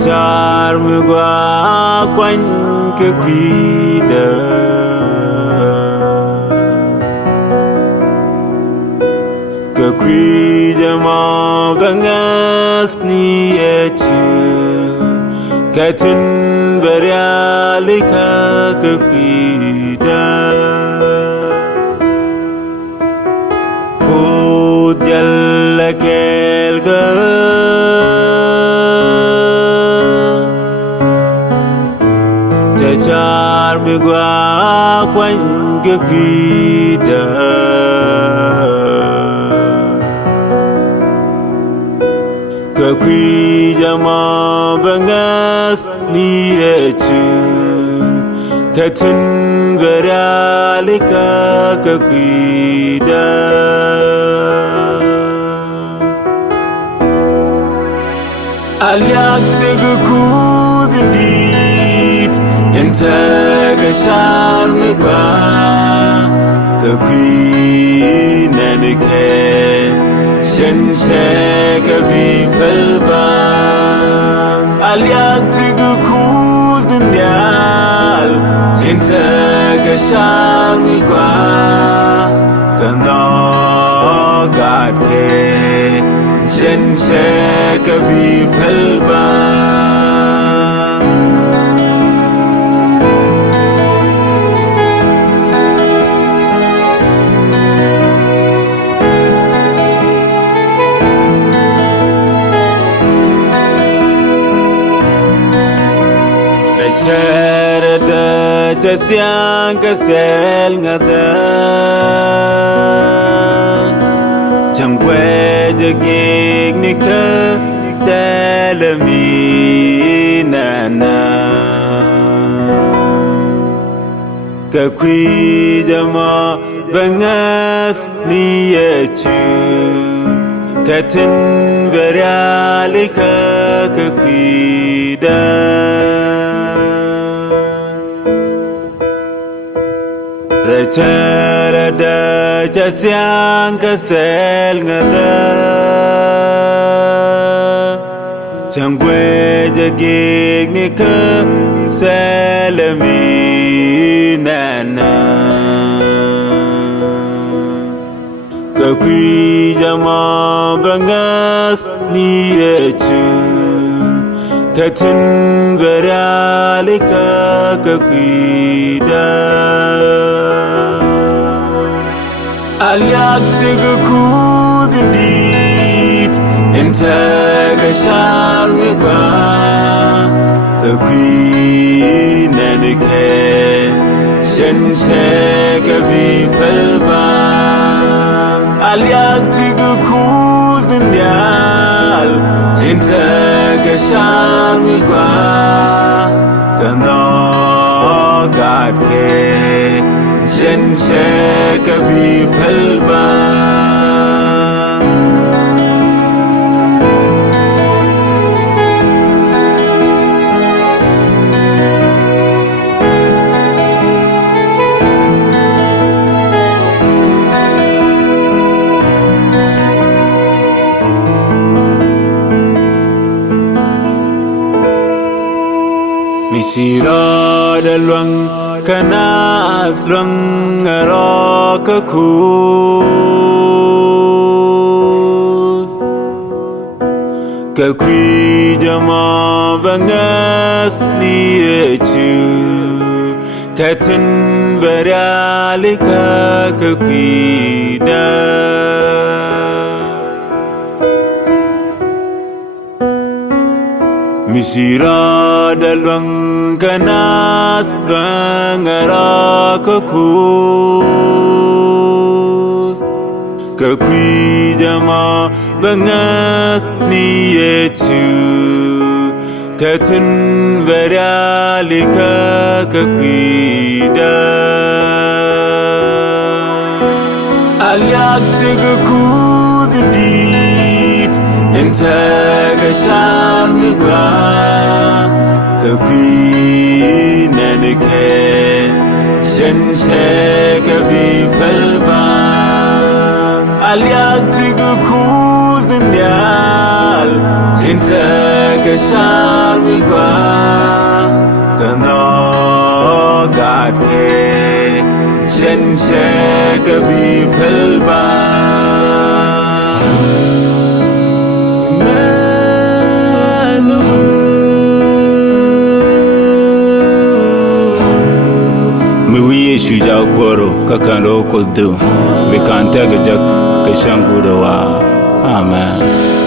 charm qua quanh cái quy cái quy mà vangas ni echu cái tin berialika cái quy cô jalla kel charm qua quanh cái quy cái quy mà bangas ni echu cái tin berialika cái quy aliak tegu kudindit Intega charm qua cái quy nanike shen se cái vi felba aliak tegu kudindal intega charm qua kano gad ke shen se cái vi felba Cerda chasiang kasel ngada changwe jagig nika selami nana kakwi jama bangas ni echu katin berialika kakwi Cerda chasiang kasel ngada changwe jagig nika selami nana kakwi jama bangas ni echu katin berialika kakwi aliak tegu kudindit intega charm qua cái quy nanike shen se cái vi felba aliak tegu kudindal intega charm qua kano gad ke shen se cái vi felba Misira dalwang kanas luang arakakus kakwi jama bangas ni echu katin berialika kakwi Misira dalwang kanas bangarakus kakwi jama bangas ni echu katin berialika kakwi aliak tegu kudindit intega charm qua kakwi nanike shen se cái vi felba aliak tegu kudindal Nyal Inte Gashal Wigwa Kano God Ke Chen Che Gabi Pelba Shuja kwaro kakando kodu we kan tega jak kashangudawa amen.